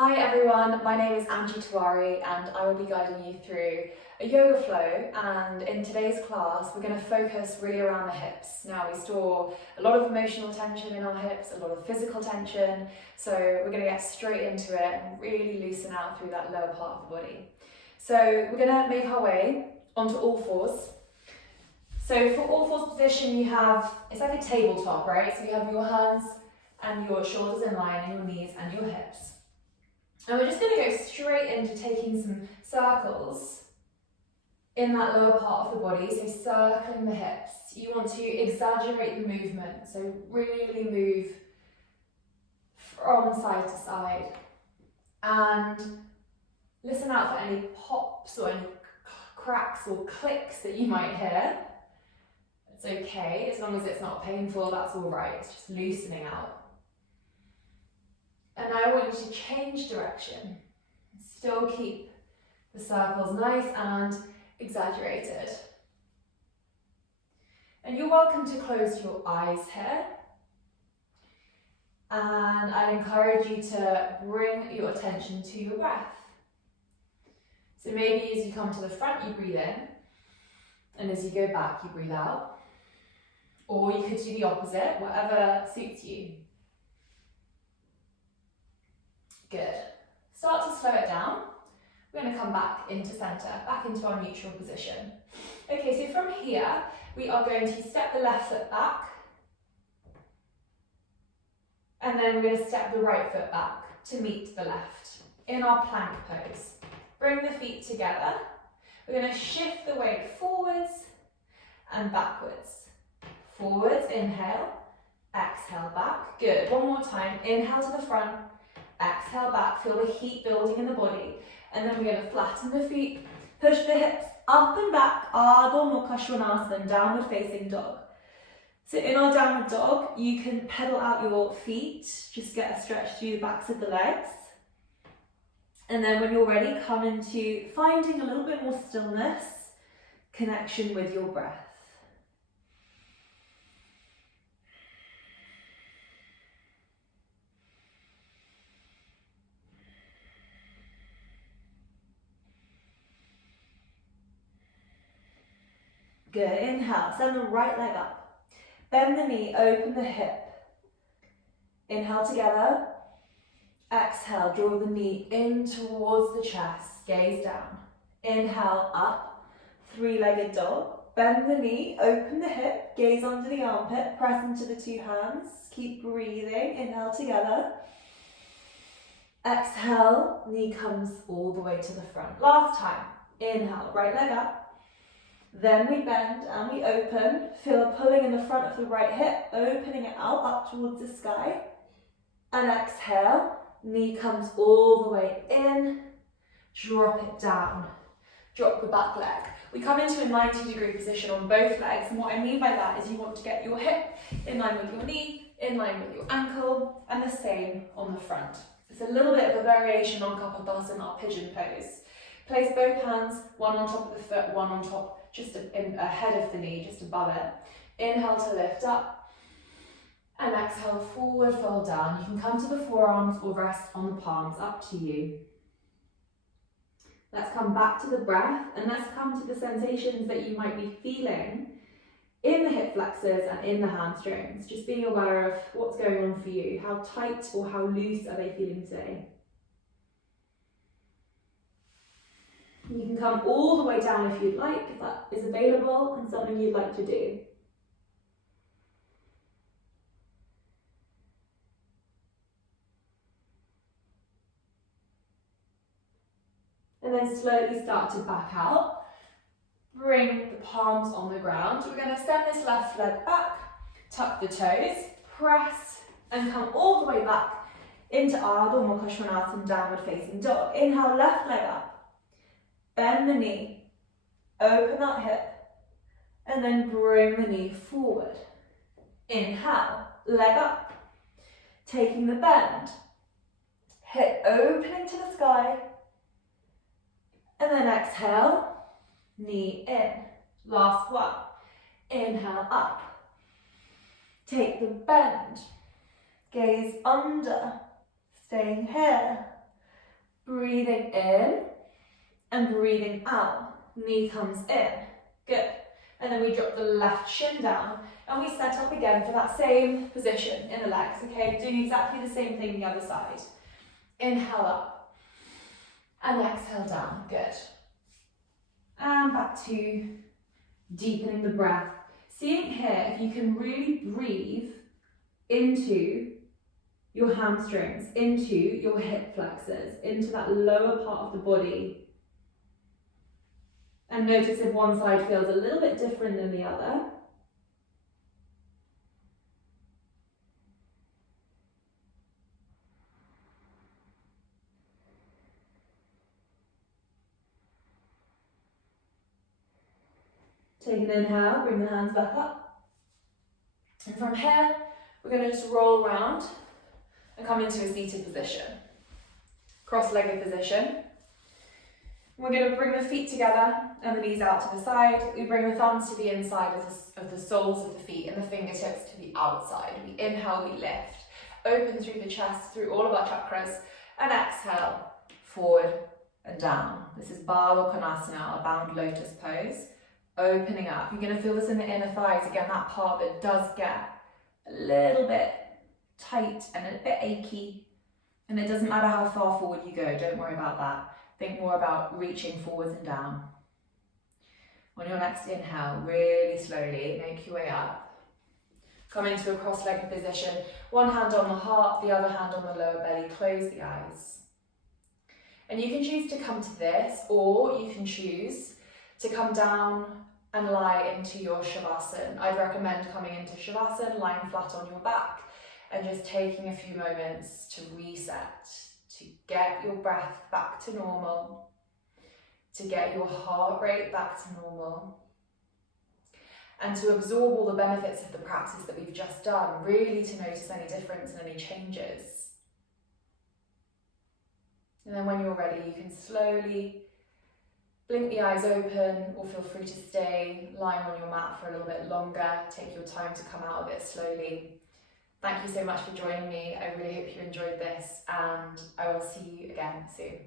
Hi everyone, my name is Tiwari and I will be guiding you through a yoga flow, and in today's class we're going to focus really around the hips. Now we store a lot of emotional tension in our hips, a lot of physical tension, so we're going to get straight into it and really loosen out through that lower part of the body. So we're going to make our way onto all fours. So for all fours position it's like a tabletop, right? So you have your hands and your shoulders in line and your knees and your hips. And we're just going to go straight into taking some circles in that lower part of the body, so circling the hips. You want to exaggerate the movement, so really move from side to side. And listen out for any pops or any cracks or clicks that you might hear. It's okay, as long as it's not painful, that's all right. It's just loosening out. And now I want you to change direction. Still keep the circles nice and exaggerated. And you're welcome to close your eyes here. And I encourage you to bring your attention to your breath. So maybe as you come to the front, you breathe in. And as you go back, you breathe out. Or you could do the opposite, whatever suits you. Good. Start to slow it down. We're going to come back into centre, back into our neutral position. Okay, so from here, we are going to step the left foot back. And then we're going to step the right foot back to meet the left in our plank pose. Bring the feet together. We're going to shift the weight forwards and backwards. Forwards, inhale. Exhale, back. Good. One more time. Inhale to the front. Exhale back, feel the heat building in the body. And then we're going to flatten the feet, push the hips up and back, Ardha Mukha Svanasana, downward facing dog. So in our downward dog, you can pedal out your feet, just get a stretch through the backs of the legs. And then when you're ready, come into finding a little bit more stillness, connection with your breath. Good, inhale, send the right leg up. Bend the knee, open the hip. Inhale together. Exhale, draw the knee in towards the chest, gaze down. Inhale, up, three-legged dog. Bend the knee, open the hip, gaze under the armpit, press into the two hands. Keep breathing, inhale together. Exhale, knee comes all the way to the front. Last time, inhale, right leg up. Then we bend and we open, feel a pulling in the front of the right hip, opening it out up towards the sky. And exhale, knee comes all the way in, drop it down, drop the back leg. We come into a 90-degree position on both legs, and what I mean by that is you want to get your hip in line with your knee, in line with your ankle, and the same on the front. It's a little bit of a variation on Kapotasana, our pigeon pose. Place both hands, one on top of the foot, one on top, just ahead of the knee, just above it. Inhale to lift up, and exhale, forward fold down. You can come to the forearms or rest on the palms, up to you. Let's come back to the breath, and let's come to the sensations that you might be feeling in the hip flexors and in the hamstrings. Just being aware of what's going on for you. How tight or how loose are they feeling today? You can come all the way down if you'd like, if that is available and something you'd like to do. And then slowly start to back out. Bring the palms on the ground. We're going to send this left leg back, tuck the toes, press, and come all the way back into Ardha Mukha Svanasana, downward facing dog. Inhale, left leg up. Bend the knee, open that hip, and then bring the knee forward. Inhale, leg up, taking the bend, hip opening to the sky, and then exhale, knee in. Last one, inhale up, take the bend, gaze under, staying here, Breathing in and breathing out. Knee comes in. Good. And then we drop the left shin down and we set up again for that same position in the legs, okay? Doing exactly the same thing the other side. Inhale up and exhale down. Good. And back to deepening the breath. Seeing here if you can really breathe into your hamstrings, into your hip flexors, into that lower part of the body. And notice if one side feels a little bit different than the other. Take an inhale, bring the hands back up. And from here, we're going to just roll around and come into a seated position. Cross-legged position. We're going to bring the feet together and the knees out to the side. We bring the thumbs to the inside of the soles of the feet and the fingertips to the outside. We inhale, we lift. Open through the chest, through all of our chakras. And exhale, forward and down. This is Baddha Konasana, a bound lotus pose. Opening up. You're going to feel this in the inner thighs. Again, that part that does get a little bit tight and a bit achy. And it doesn't matter how far forward you go. Don't worry about that. Think more about reaching forwards and down. On your next inhale, really slowly make your way up. Come into a cross-legged position. One hand on the heart, the other hand on the lower belly. Close the eyes. And you can choose to come to this, or you can choose to come down and lie into your Shavasana. I'd recommend coming into Shavasana, lying flat on your back, and just taking a few moments to reset, to get your breath back to normal, to get your heart rate back to normal, and to absorb all the benefits of the practice that we've just done, really to notice any difference and any changes. And then when you're ready, you can slowly blink the eyes open, or feel free to stay lying on your mat for a little bit longer. Take your time to come out of it slowly. Thank you so much for joining me. I really hope you enjoyed this, and I will see you again soon.